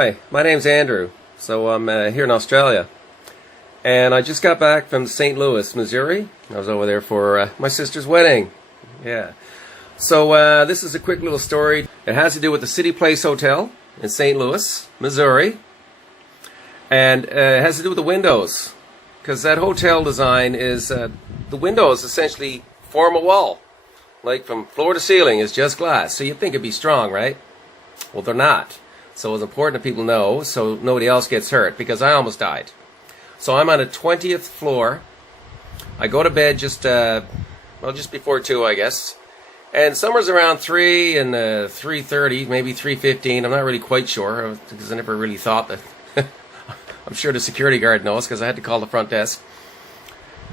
Hi, my name's Andrew. So I'm here in Australia. And I just got back from St. Louis, Missouri. I was over there for my sister's wedding. Yeah. So this is a quick little story. It has to do with the City Place Hotel in St. Louis, Missouri. And it has to do with the windows. Because that hotel design is, the windows essentially form a wall. Like from floor to ceiling is just glass. So you'd think it'd be strong, right? Well, they're not. So it's important that people know so nobody else gets hurt, because I almost died. So I'm on the 20th floor. I go to bed just before 2, I guess. And somewhere's around 3 and 3:30, maybe 3:15. I'm not really quite sure, because I never really thought that. I'm sure the security guard knows, because I had to call the front desk.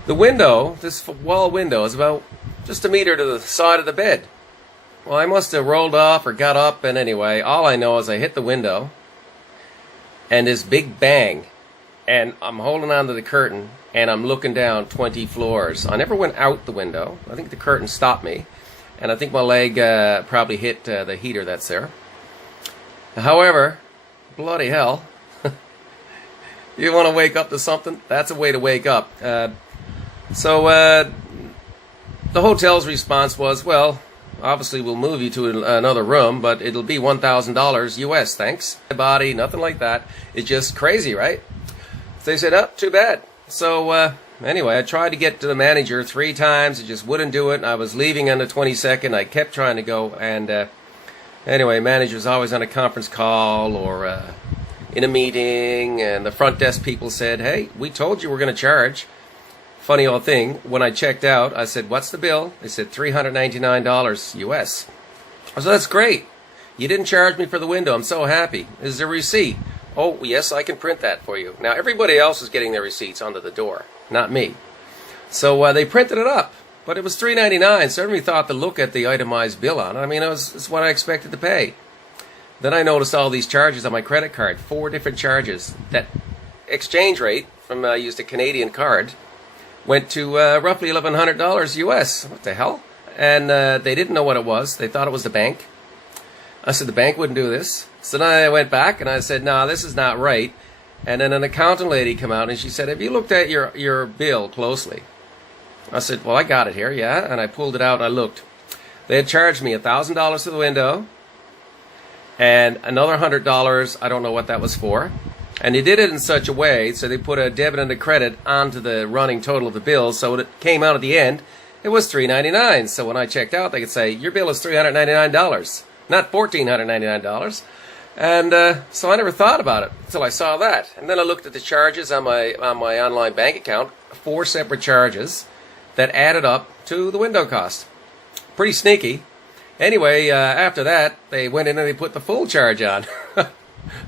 The window, this wall window, is about just a meter to the side of the bed. Well, I must have rolled off or got up, and anyway, all I know is I hit the window, and this big bang, and I'm holding on to the curtain, and I'm looking down 20 floors. I never went out the window. I think the curtain stopped me, and I think my leg probably hit the heater that's there. However, bloody hell, you want to wake up to something? That's a way to wake up. So the hotel's response was, well, obviously we'll move you to another room, but it'll be $1,000 US, thanks. My body, nothing like that. It's just crazy, right? So they said, oh, too bad. So anyway, I tried to get to the manager 3 times. It just wouldn't do it. I was leaving on the 22nd. I kept trying to go. And anyway, manager's always on a conference call or in a meeting. And the front desk people said, hey, we told you we're going to charge. Funny old thing, when I checked out, I said, what's the bill? They said $399 US. I said, that's great. You didn't charge me for the window. I'm so happy. Is there a receipt? Oh, yes, I can print that for you. Now, everybody else is getting their receipts under the door, not me. So they printed it up, but it was $399, so everybody thought to look at the itemized bill on it. I mean, it's what I expected to pay. Then I noticed all these charges on my credit card, 4 different charges. That exchange rate from I used a Canadian card went to roughly $1,100 US. What the hell? And they didn't know what it was. They thought it was the bank. I said, the bank wouldn't do this. So then I went back and I said, no, this is not right. And then an accountant lady came out and she said, have you looked at your bill closely? I said, well, I got it here, yeah. And I pulled it out and I looked. They had charged me $1,000 for the window and another $100. I don't know what that was for. And they did it in such a way, so they put a debit and a credit onto the running total of the bill, so when it came out at the end, it was $399. So when I checked out, they could say, your bill is $399, not $1,499. And so I never thought about it until I saw that. And then I looked at the charges on my online bank account, 4 separate charges that added up to the window cost. Pretty sneaky. Anyway, after that, they went in and they put the full charge on.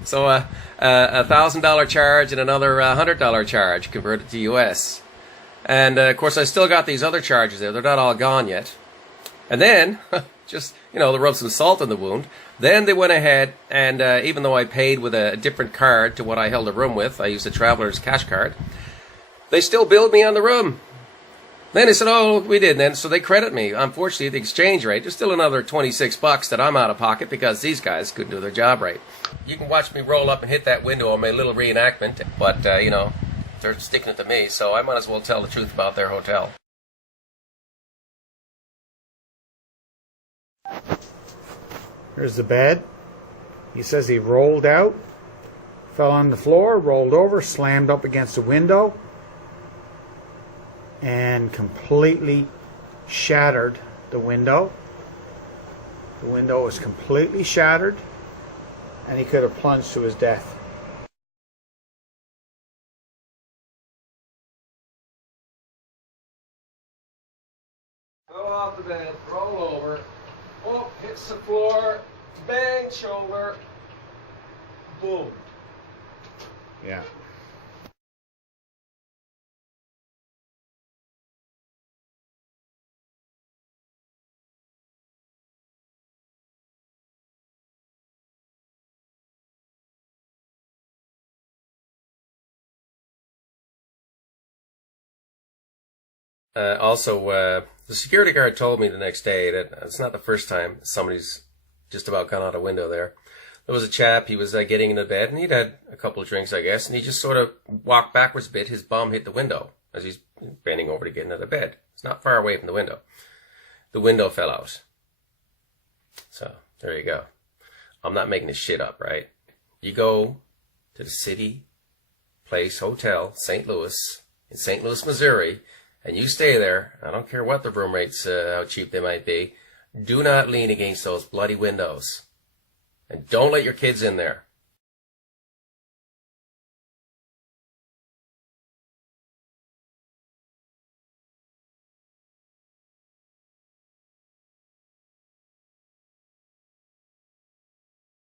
So a $1,000 charge and another $100 charge converted to US. And of course, I still got these other charges there. They're not all gone yet. And then, just, to rub some salt in the wound, then they went ahead and even though I paid with a different card to what I held a room with, I used a traveler's cash card, they still billed me on the room. Then they said, oh, we did. And then, so they credit me. Unfortunately, the exchange rate, there's still another $26 that I'm out of pocket because these guys couldn't do their job right. You can watch me roll up and hit that window on my little reenactment, but, they're sticking it to me, so I might as well tell the truth about their hotel. Here's the bed. He says he rolled out, fell on the floor, rolled over, slammed up against the window, and completely shattered the window. The window was completely shattered, and he could have plunged to his death. Go off the bed, roll over, oh, hits the floor, bang, shoulder, boom. Yeah. Also, the security guard told me the next day that it's not the first time somebody's just about gone out a window there. there was a chap, he was getting into bed, and he'd had a couple of drinks, I guess, and he just sort of walked backwards a bit. His bum hit the window as he's bending over to get into the bed. It's not far away from the window. The window fell out. So, there you go. I'm not making this shit up, right? You go to the City Place Hotel, St. Louis, in St. Louis, Missouri, and you stay there. I don't care what the room rates, how cheap they might be. Do not lean against those bloody windows. And don't let your kids in there.